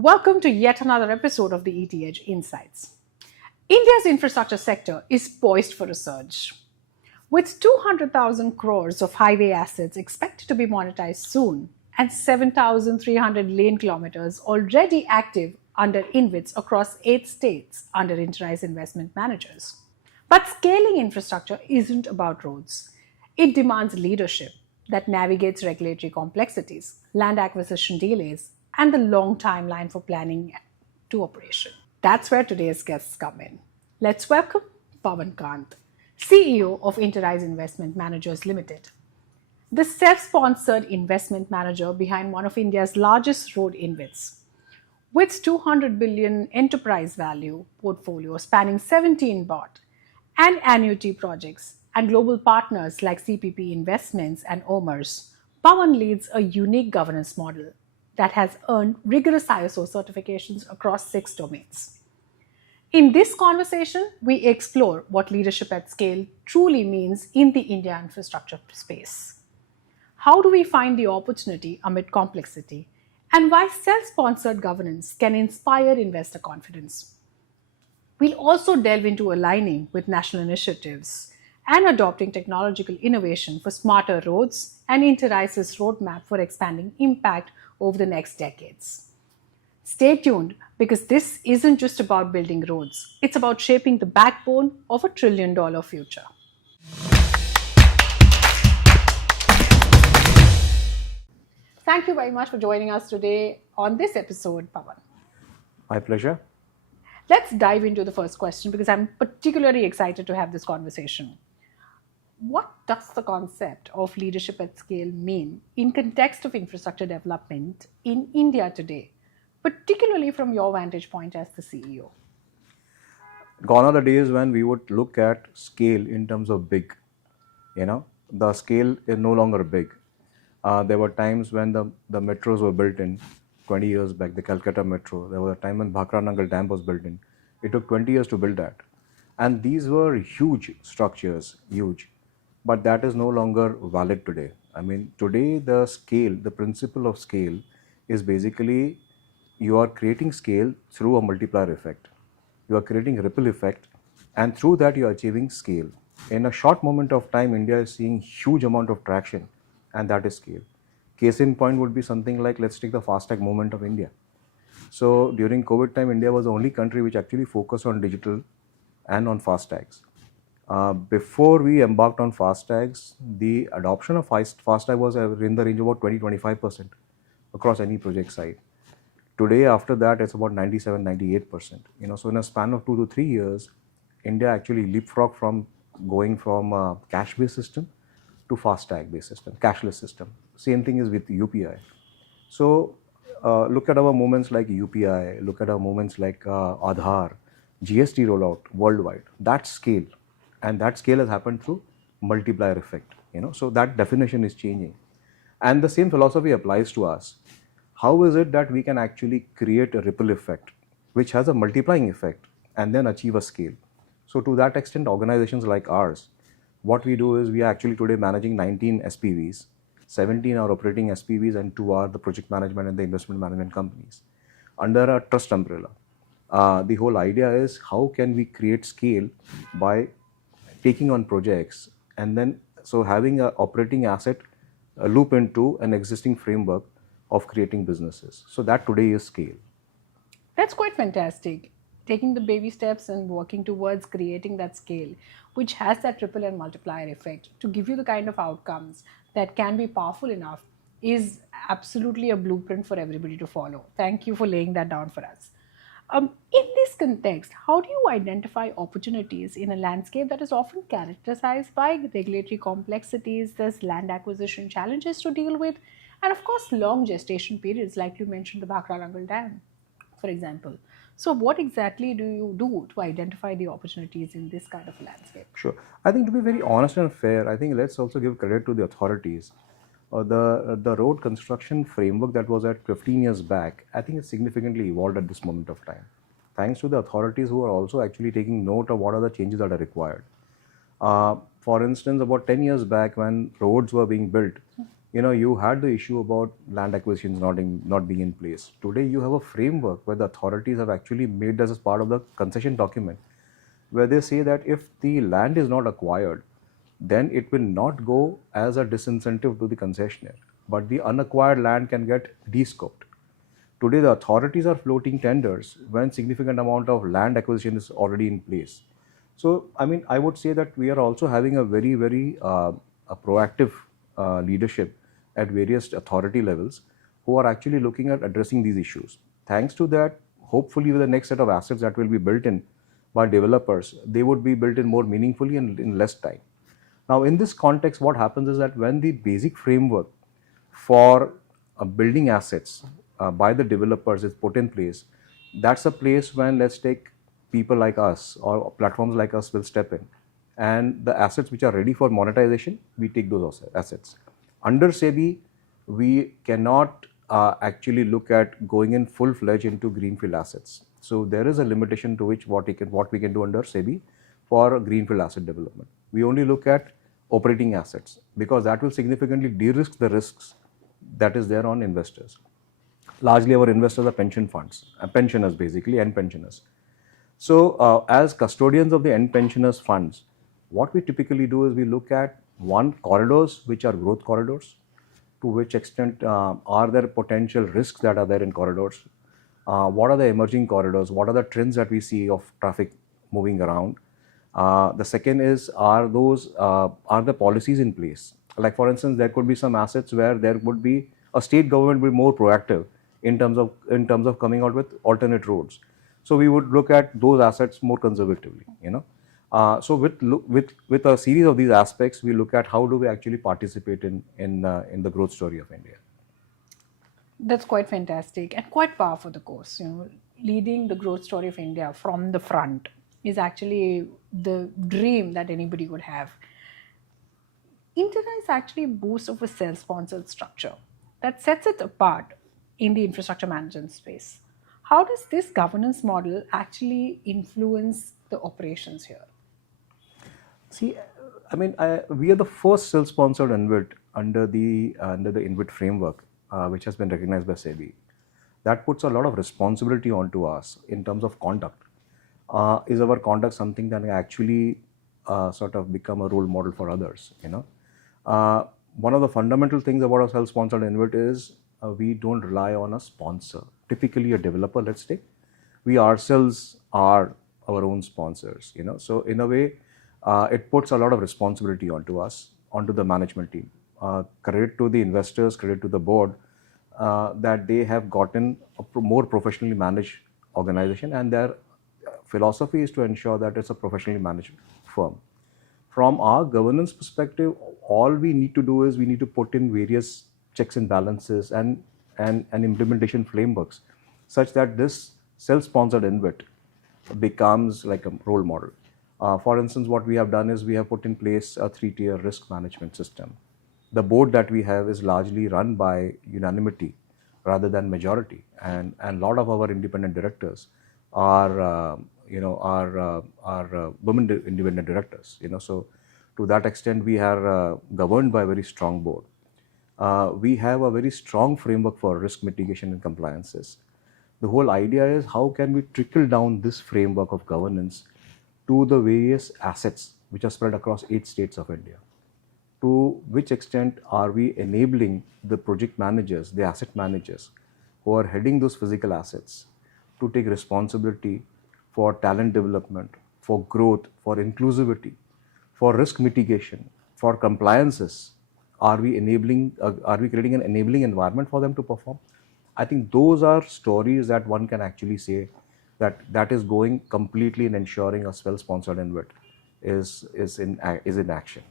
Welcome to yet another episode of the ETH Insights. India's infrastructure sector is poised for a surge. With 200,000 crores of highway assets expected to be monetized soon and 7,300 lane kilometers already active under InvITs across 8 states under Interise investment managers. But scaling infrastructure isn't about roads. It demands leadership that navigates regulatory complexities, land acquisition delays, and the long timeline for planning to operation. That's where today's guests come in. Let's welcome Pawan Kant, CEO of Interise Investment Managers Limited, the self-sponsored investment manager behind one of India's largest road InvITs. With 200 billion enterprise value portfolio spanning 17 bought and annuity projects and global partners like CPP Investments and OMERS, Pawan leads a unique governance model that has earned rigorous ISO certifications across 6 domains. In this conversation, we explore what leadership at scale truly means in the India infrastructure space. How do we find the opportunity amid complexity? And why self-sponsored governance can inspire investor confidence. We'll also delve into aligning with national initiatives and adopting technological innovation for smarter roads and Interise's roadmap for expanding impact over the next decades. Stay tuned because this isn't just about building roads, it's about shaping the backbone of a $1 trillion future. Thank you very much for joining us today on this episode, Pawan. My pleasure. Let's dive into the first question because I'm particularly excited to have this conversation. What does the concept of leadership at scale mean in context of infrastructure development in India today, particularly from your vantage point as the CEO? Gone are the days when we would look at scale in terms of big. The scale is no longer big. There were times when the metros were built in 20 years back, the Calcutta Metro. There was a time when Bhakra Nangal Dam was built in. It took 20 years to build that. And these were huge structures, huge. But that is no longer valid today. I mean, today the scale, the principle of scale is basically you are creating scale through a multiplier effect. You are creating a ripple effect and through that you are achieving scale. In a short moment of time, India is seeing huge amount of traction and that is scale. Case in point would be something like, let's take the FASTag movement of India. So during COVID time, India was the only country which actually focused on digital and on FASTags. Before we embarked on FASTags, the adoption of FASTag was in the range of about 20-25% across any project site. Today, after that, it's about 97-98%. So in a span of 2 to 3 years, India actually leapfrogged from going from a cash-based system to FASTag-based system, cashless system. Same thing is with UPI. So look at our movements like UPI, look at our movements like Aadhaar, GST rollout worldwide. That's scale. And that scale has happened through multiplier effect. So that definition is changing. And the same philosophy applies to us. How is it that we can actually create a ripple effect, which has a multiplying effect and then achieve a scale? So to that extent, organizations like ours, what we do is we are actually today managing 19 SPVs, 17 are operating SPVs and 2 are the project management and the investment management companies under a trust umbrella. The whole idea is how can we create scale by taking on projects and then so having an operating asset loop into an existing framework of creating businesses. So that today is scale. That's quite fantastic. Taking the baby steps and working towards creating that scale, which has that ripple and multiplier effect to give you the kind of outcomes that can be powerful enough, is absolutely a blueprint for everybody to follow. Thank you for laying that down for us. In this context, how do you identify opportunities in a landscape that is often characterized by regulatory complexities, there's land acquisition challenges to deal with, and of course, long gestation periods, like you mentioned, the Bhakra Nangal Dam, for example. So what exactly do you do to identify the opportunities in this kind of landscape? Sure. I think to be very honest and fair, I think let's also give credit to the authorities. The road construction framework that was at 15 years back, I think it's significantly evolved at this moment of time. Thanks to the authorities who are also actually taking note of what are the changes that are required. For instance, about 10 years back when roads were being built, You had the issue about land acquisitions not being in place. Today, you have a framework where the authorities have actually made this as part of the concession document, where they say that if the land is not acquired, then it will not go as a disincentive to the concessionaire, but the unacquired land can get descoped. Today, the authorities are floating tenders when significant amount of land acquisition is already in place. So, I mean, I would say that we are also having a very a proactive leadership at various authority levels who are actually looking at addressing these issues. Thanks to that, hopefully, with the next set of assets that will be built in by developers, they would be built in more meaningfully and in less time. Now, in this context, what happens is that when the basic framework for building assets by the developers is put in place, that's a place when, let's take, people like us or platforms like us will step in, and the assets which are ready for monetization, we take those assets. Under SEBI, we cannot actually look at going in full-fledged into greenfield assets. So there is a limitation to which what we can do under SEBI for greenfield asset development. We only look at operating assets because that will significantly de-risk the risks that is there on investors. Largely, our investors are pension funds, pensioners basically, and pensioners. So, as custodians of the end pensioners' funds, what we typically do is we look at one, corridors which are growth corridors. To which extent are there potential risks that are there in corridors? What are the emerging corridors? What are the trends that we see of traffic moving around? The second is, are the policies in place? Like, for instance, there could be some assets where there would be a state government be more proactive in terms of coming out with alternate roads. So we would look at those assets more conservatively. So with a series of these aspects, we look at how do we actually participate in the growth story of India. That's quite fantastic and quite par for the course. Leading the growth story of India from the front is actually the dream that anybody would have. Interise actually boasts of a self-sponsored structure that sets it apart in the infrastructure management space. How does this governance model actually influence the operations here? See, I mean, we are the first self-sponsored InvIT under the InvIT framework, which has been recognized by SEBI. That puts a lot of responsibility onto us in terms of conduct. Is our conduct something that can actually sort of become a role model for others? One of the fundamental things about a self-sponsored InvIT is we don't rely on a sponsor. Typically, a developer, let's take, we ourselves are our own sponsors. So in a way, it puts a lot of responsibility onto us, onto the management team. Credit to the investors, credit to the board, that they have gotten a more professionally managed organization, and their philosophy is to ensure that it's a professionally managed firm. From our governance perspective, all we need to do is we need to put in various checks and balances and implementation frameworks such that this self-sponsored InvIT becomes like a role model. For instance, what we have done is we have put in place a 3-tier risk management system. The board that we have is largely run by unanimity rather than majority, and a lot of our independent directors are women independent directors. So to that extent, we are governed by a very strong board. We have a very strong framework for risk mitigation and compliances. The whole idea is how can we trickle down this framework of governance to the various assets which are spread across 8 states of India. To which extent are we enabling the project managers, the asset managers who are heading those physical assets to take responsibility for talent development, for growth, for inclusivity, for risk mitigation, for compliances? Are we creating an enabling environment for them to perform? I think those are stories that one can actually say that is going completely in ensuring a self-sponsored InvIT is in action.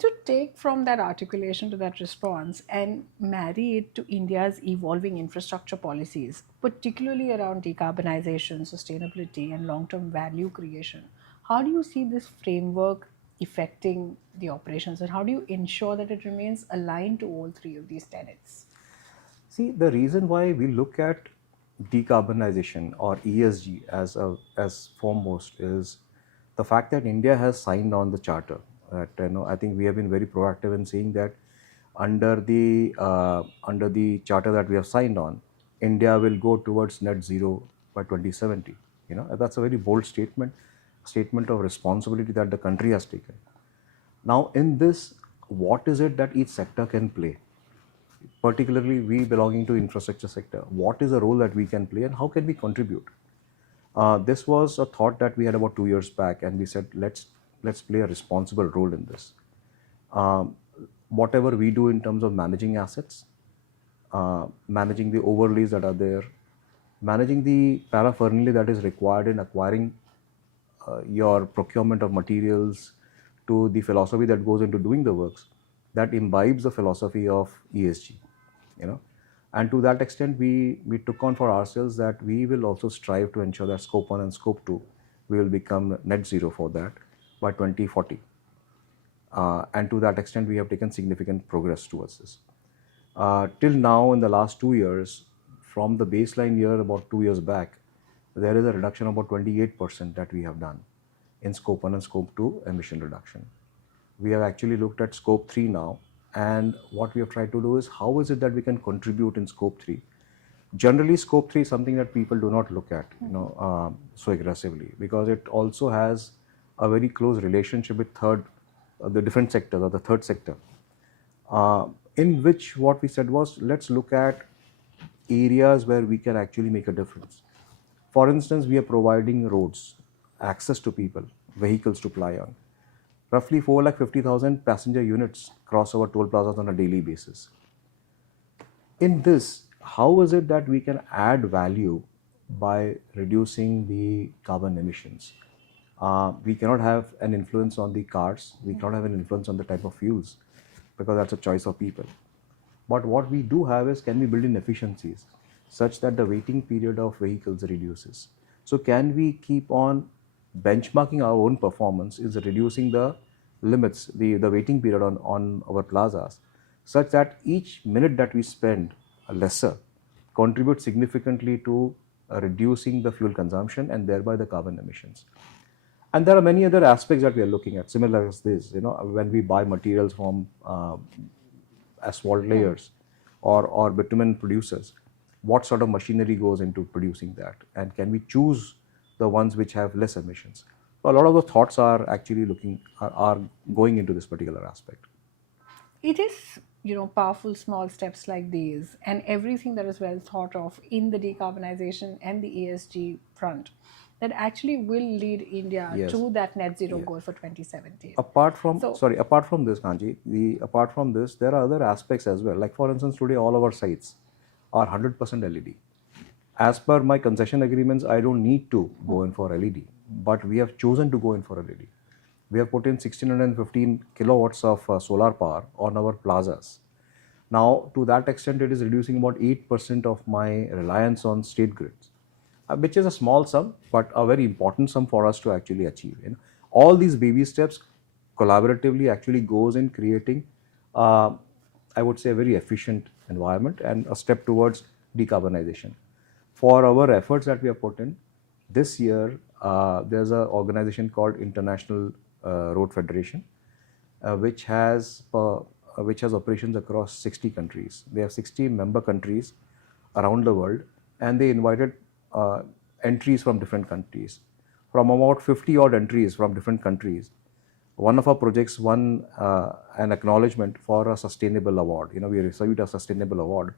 To take from that articulation to that response and marry it to India's evolving infrastructure policies, particularly around decarbonization, sustainability, and long term value creation, how do you see this framework affecting the operations, and how do you ensure that it remains aligned to all three of these tenets? See, the reason why we look at decarbonization or ESG as foremost is the fact that India has signed on the charter. I think we have been very proactive in saying that under the charter that we have signed on, India will go towards net zero by 2070. You know, that's a very bold statement of responsibility that the country has taken. Now, in this, what is it that each sector can play? Particularly, we belonging to infrastructure sector. What is the role that we can play, and how can we contribute? This was a thought that we had about 2 years back, and we said let's play a responsible role in this. Um, Whatever we do in terms of managing assets, managing the overlays that are there, managing the paraphernalia that is required in acquiring your procurement of materials, to the philosophy that goes into doing the works, that imbibes the philosophy of ESG, you know. And to that extent, we took on for ourselves that we will also strive to ensure that scope 1 and scope 2, we will become net zero for that by 2040. And to that extent, we have taken significant progress towards this. Till now, in the last 2 years, from the baseline year about 2 years back, there is a reduction of about 28% that we have done in scope 1 and scope 2 emission reduction. We have actually looked at scope 3 now, and what we have tried to do is how is it that we can contribute in scope 3. Generally, scope 3 is something that people do not look at, so aggressively, because it also has a very close relationship with the different sectors or the third sector, in which what we said was, let's look at areas where we can actually make a difference. For instance, we are providing roads, access to people, vehicles to ply on. Roughly 450,000 passenger units cross our toll plazas on a daily basis. In this, how is it that we can add value by reducing the carbon emissions? We cannot have an influence on the cars, we cannot have an influence on the type of fuels, because that's a choice of people. But what we do have is, can we build in efficiencies such that the waiting period of vehicles reduces? So can we keep on benchmarking our own performance, is reducing the limits, the waiting period on our plazas, such that each minute that we spend lesser contributes significantly to reducing the fuel consumption and thereby the carbon emissions. And there are many other aspects that we are looking at, similar as this, when we buy materials from asphalt layers or bitumen producers, what sort of machinery goes into producing that, and can we choose the ones which have less emissions? So a lot of the thoughts are actually are going into this particular aspect. It is, powerful small steps like these and everything that is well thought of in the decarbonization and the ESG front that actually will lead India Yes. to that net zero Yeah. goal for 2017. Apart from So- apart from this, Kanji, apart from this, there are other aspects as well. Like for instance, today all our sites are 100% LED. As per my concession agreements, I don't need to go in for LED, but we have chosen to go in for LED. We have put in 1615 kilowatts of solar power on our plazas. Now, to that extent, it is reducing about 8% of my reliance on state grids, which is a small sum, but a very important sum for us to actually achieve. All these baby steps collaboratively actually goes in creating, I would say, a very efficient environment and a step towards decarbonization. For our efforts that we have put in this year, there's an organization called International Road Federation, which has operations across 60 countries. They have 60 member countries around the world, and they invited entries from different countries. From about 50 odd entries from different countries, one of our projects won an acknowledgement for a sustainable award. We received a sustainable award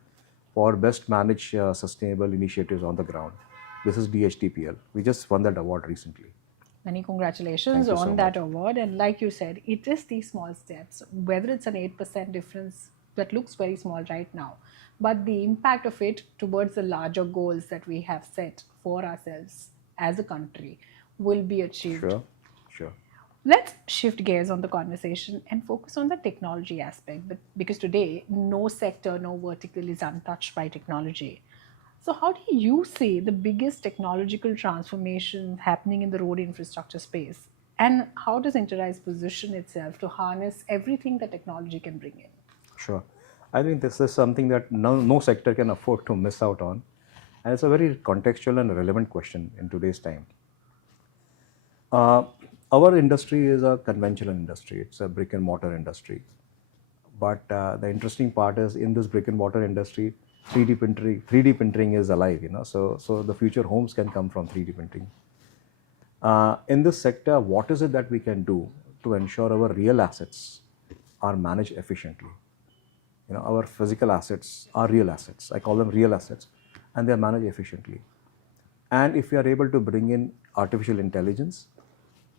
for best managed sustainable initiatives on the ground. This is DHTPL. We just won that award recently. Many congratulations Thank you so on that much. award. And like you said, it is these small steps, whether it's an 8% difference that looks very small right now, but the impact of it towards the larger goals that we have set for ourselves as a country will be achieved. Sure. Let's shift gears on the conversation and focus on the technology aspect. But because today, no sector, no vertical is untouched by technology. So, how do you see the biggest technological transformation happening in the road infrastructure space? And how does Interise position itself to harness everything that technology can bring in? Sure. I think this is something that no sector can afford to miss out on. And it's a very contextual and relevant question in today's time. Our industry is a conventional industry. It's a brick and mortar industry. But the interesting part is in this brick and mortar industry, 3D printing is alive, So the future homes can come from 3D printing. In this sector, what is it that we can do to ensure our real assets are managed efficiently? Our physical assets are real assets. I call them real assets, and they are managed efficiently. And if we are able to bring in artificial intelligence,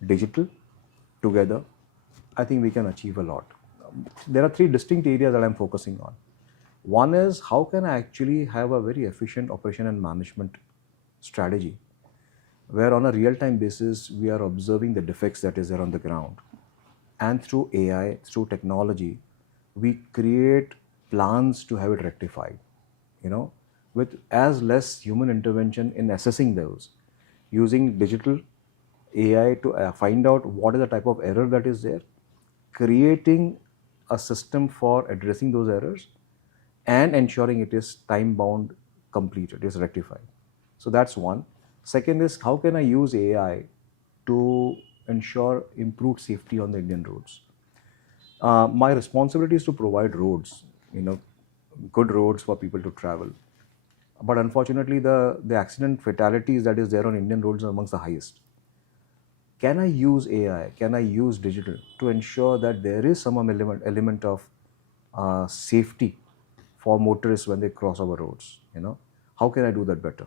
digital together, I think we can achieve a lot. There are three distinct areas that I'm focusing on. One is how can I actually have a very efficient operation and management strategy where on a real-time basis we are observing the defects that is there on the ground, and through AI, through technology, we create plans to have it rectified, with as less human intervention in assessing those, using digital AI to find out what is the type of error that is there, creating a system for addressing those errors, and ensuring it is time bound, completed, is rectified. So that's one. Second is how can I use AI to ensure improved safety on the Indian roads? My responsibility is to provide roads, good roads for people to travel. But unfortunately, the accident fatalities that is there on Indian roads are amongst the highest. Can I use AI? Can I use digital to ensure that there is some element of safety for motorists when they cross our roads? How can I do that better?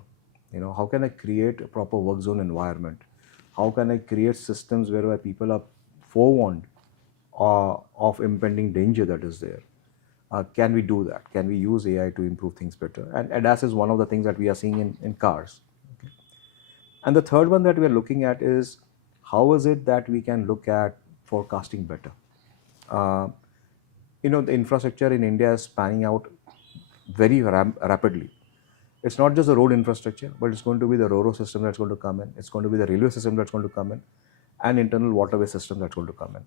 How can I create a proper work zone environment? How can I create systems whereby people are forewarned of impending danger that is there? Can we do that? Can we use AI to improve things better? And ADAS is one of the things that we are seeing in cars. Okay. And the third one that we are looking at is how is it that we can look at forecasting better? The infrastructure in India is spanning out very rapidly. It's not just the road infrastructure, but it's going to be the RoRo system that's going to come in. It's going to be the railway system that's going to come in, and internal waterway system that's going to come in.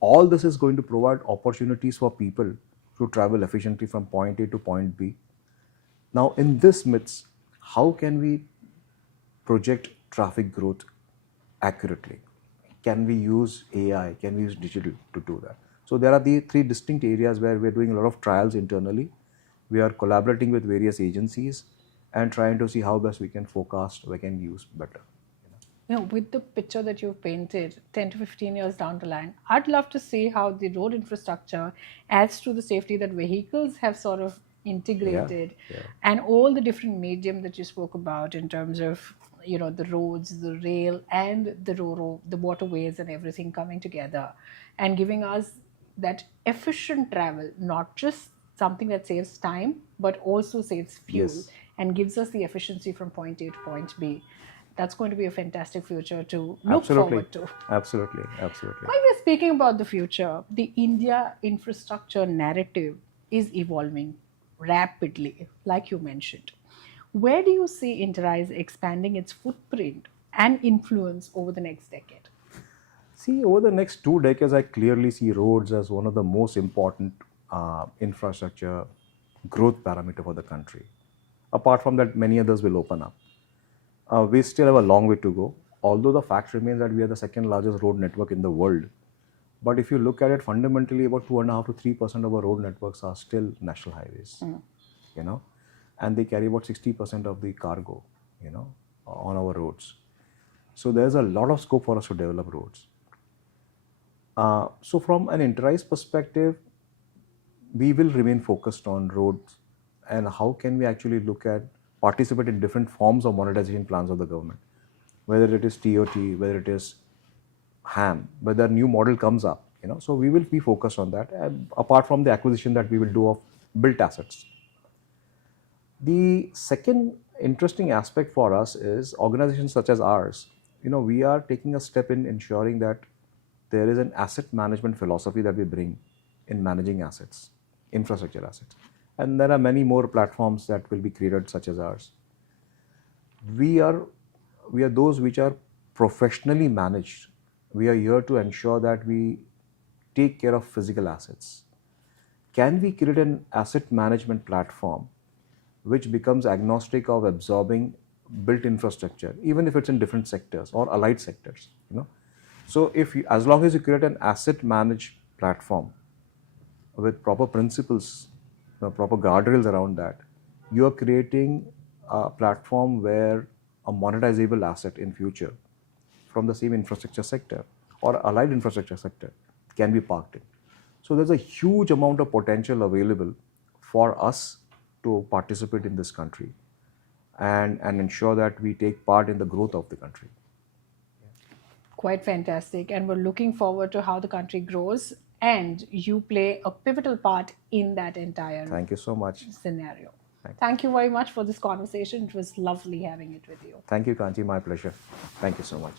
All this is going to provide opportunities for people to travel efficiently from point A to point B. Now, in this midst, how can we project traffic growth accurately? Can we use AI? Can we use digital to do that? So there are the three distinct areas where we're doing a lot of trials internally. We are collaborating with various agencies and trying to see how best we can forecast, we can use better. With the picture that you've painted 10 to 15 years down the line, I'd love to see how the road infrastructure adds to the safety that vehicles have sort of integrated, and all the different medium that you spoke about in terms of, the roads, the rail, and the RoRo, the waterways and everything coming together and giving us that efficient travel, not just something that saves time, but also saves fuel and gives us the efficiency from point A to point B. That's going to be a fantastic future to look forward to. Absolutely. While we're speaking about the future, the India infrastructure narrative is evolving rapidly, like you mentioned. Where do you see Interise expanding its footprint and influence over the next decade? See, over the next 2 decades, I clearly see roads as one of the most important infrastructure growth parameter for the country. Apart from that, many others will open up. We still have a long way to go, although the fact remains that we are the second largest road network in the world. But if you look at it fundamentally, about 2.5 to 3% of our road networks are still national highways, and they carry about 60% of the cargo, on our roads. So there's a lot of scope for us to develop roads. So from an Interise perspective, we will remain focused on roads and how can we actually look at participate in different forms of monetization plans of the government, whether it is TOT, whether it is HAM, whether a new model comes up, so we will be focused on that, apart from the acquisition that we will do of built assets. The second interesting aspect for us is organizations such as ours. We are taking a step in ensuring that there is an asset management philosophy that we bring in managing assets, infrastructure assets. And there are many more platforms that will be created such as ours. We are those which are professionally managed. We are here to ensure that we take care of physical assets. Can we create an asset management platform which becomes agnostic of absorbing built infrastructure, even if it's in different sectors or allied sectors, So as long as you create an asset managed platform, with proper principles, proper guardrails around that, you are creating a platform where a monetizable asset in future from the same infrastructure sector or allied infrastructure sector can be parked in. So there's a huge amount of potential available for us to participate in this country and ensure that we take part in the growth of the country. Quite fantastic. And we're looking forward to how the country grows, and you play a pivotal part in that entire Thank you so much. scenario. Thank you very much for this conversation. It was lovely having it with you. Thank you, Kanchi. My pleasure. Thank you so much.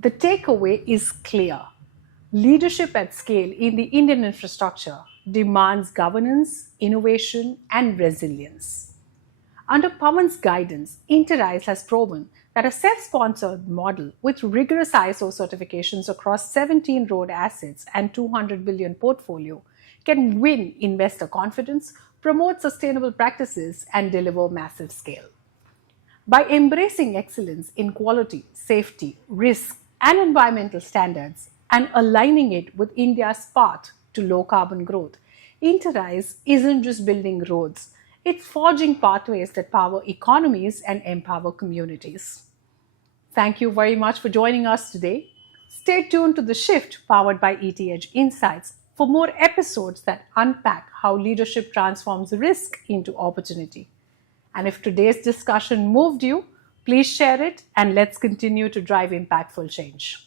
The takeaway is clear. Leadership at scale in the Indian infrastructure demands governance, innovation, and resilience. Under Pawan's guidance, Interise has proven that a self-sponsored model with rigorous ISO certifications across 17 road assets and 200 billion portfolio can win investor confidence, promote sustainable practices, and deliver massive scale. By embracing excellence in quality, safety, risk, and environmental standards and aligning it with India's path to low carbon growth, Interise isn't just building roads, it's forging pathways that power economies and empower communities. Thank you very much for joining us today. Stay tuned to The Shift powered by ETH Insights for more episodes that unpack how leadership transforms risk into opportunity. And if today's discussion moved you, please share it and let's continue to drive impactful change.